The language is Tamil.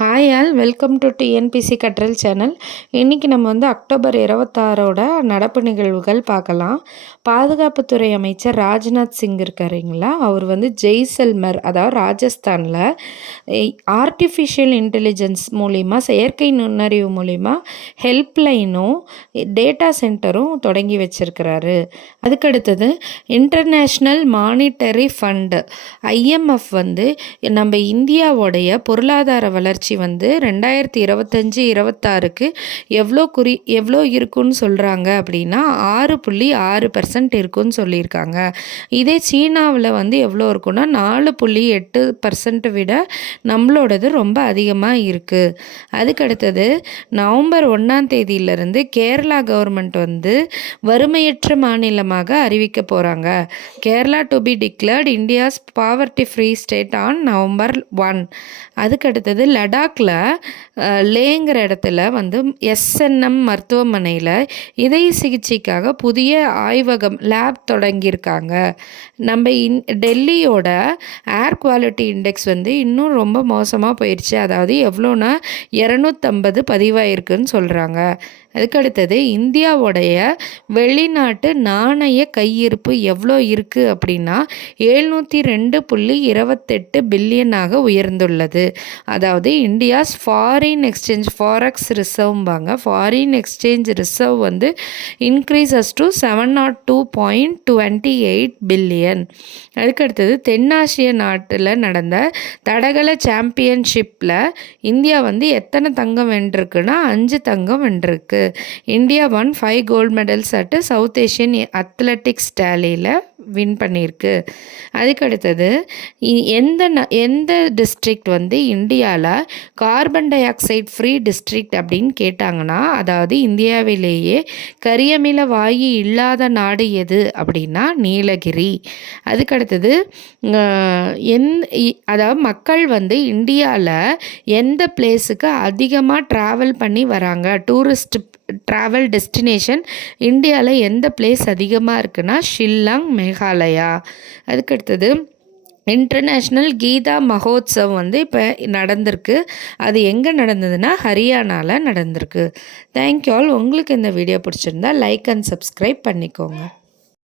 Hi all, welcome to TNPSC கற்றல் சேனல். இன்றைக்கி நம்ம அக்டோபர் 26 நடப்பு நிகழ்வுகள் பார்க்கலாம். பாதுகாப்புத்துறை அமைச்சர் ராஜ்நாத் சிங் இருக்காருங்களா, அவர் ஜெய்சல்மர், அதாவது ராஜஸ்தானில் ஆர்டிஃபிஷியல் இன்டெலிஜென்ஸ் மூலிமா, செயற்கை நுண்ணறிவு மூலிமா ஹெல்ப்லைனும் டேட்டா சென்டரும் தொடங்கி வச்சிருக்கிறாரு. அதுக்கடுத்தது இன்டர்நேஷ்னல் மானிட்டரி ஃபண்டு IMF நம்ம இந்தியாவோடைய பொருளாதார வளர்ச்சி 2025-26க்கு எவ்வளோ இருக்குன்னு சொல்கிறாங்க அப்படின்னா 6.6% இருக்குன்னு சொல்லியிருக்காங்க. இதே சீனாவில் எவ்வளோ இருக்குன்னா 4.8% விட நம்மளோடது ரொம்ப அதிகமாக இருக்குது. அதுக்கடுத்தது நவம்பர் 1ஆம் தேதியிலிருந்து கேரளா கவர்மெண்ட் வறுமையற்ற மாநிலமாக அறிவிக்க போகிறாங்க. Kerala to be declared India's poverty free state on November 1. அதுக்கடுத்தது லடாக்கில் லேங்கிற இடத்துல SNM மருத்துவமனையில் இதய சிகிச்சைக்காக புதிய ஆய்வகம் லேப் தொடங்கியிருக்காங்க. நம்ம டெல்லியோட ஏர் குவாலிட்டி இண்டெக்ஸ் இன்னும் ரொம்ப மோசமாக போயிடுச்சு. அதாவது எவ்வளோன்னா 250 பதிவாயிருக்குன்னு சொல்கிறாங்க. அதுக்கடுத்தது இந்தியாவுடைய வெளிநாட்டு நாணய கையிருப்பு எவ்வளோ இருக்குது அப்படின்னா 702.28 பில்லியனாக உயர்ந்துள்ளது. அதாவது இந்தியாஸ் ஃபாரின் எக்ஸ்சேஞ்ச் ஃபாரெக்ஸ் ரிசர்வ்பாங்க. Foreign exchange reserve increases to 702.28 billion. அதுக்கடுத்தது தென்னாசிய நாட்டில் நடந்த தடகள சாம்பியன்ஷிப்பில் இந்தியா எத்தனை தங்கம் வென்றிருக்குன்னா 5 தங்கம் வென்றிருக்கு. India 5 gold medals at South Asian athletics டேலியில் வின் பண்ணியிருக்கு. அதுக்கடுத்தது எந்த டிஸ்ட்ரிக்ட் இந்தியாவில் carbon dioxide free district அப்படின்னு கேட்டாங்கன்னா, அதாவது இந்தியாவிலேயே கரியமில வாயு இல்லாத நாடு எது அப்படின்னா நீலகிரி. அதுக்கடுத்தது அதாவது மக்கள் இந்தியாவில் எந்த பிளேஸுக்கு அதிகமாக ட்ராவல் பண்ணி வராங்க, டூரிஸ்ட் ட்ராவல் டெஸ்டினேஷன் இந்தியாவில் எந்த பிளேஸ் அதிகமாக இருக்குன்னா ஷில்லாங், மேகாலயா. அதுக்கடுத்தது இன்டர்நேஷ்னல் கீதா மகோத்சவ் இப்போ நடந்திருக்கு. அது எங்கே நடந்ததுன்னா ஹரியானாவில் நடந்திருக்கு. Thank you all. உங்களுக்கு இந்த வீடியோ பிடிச்சிருந்தா லைக் அண்ட் சப்ஸ்கிரைப் பண்ணிக்கோங்க.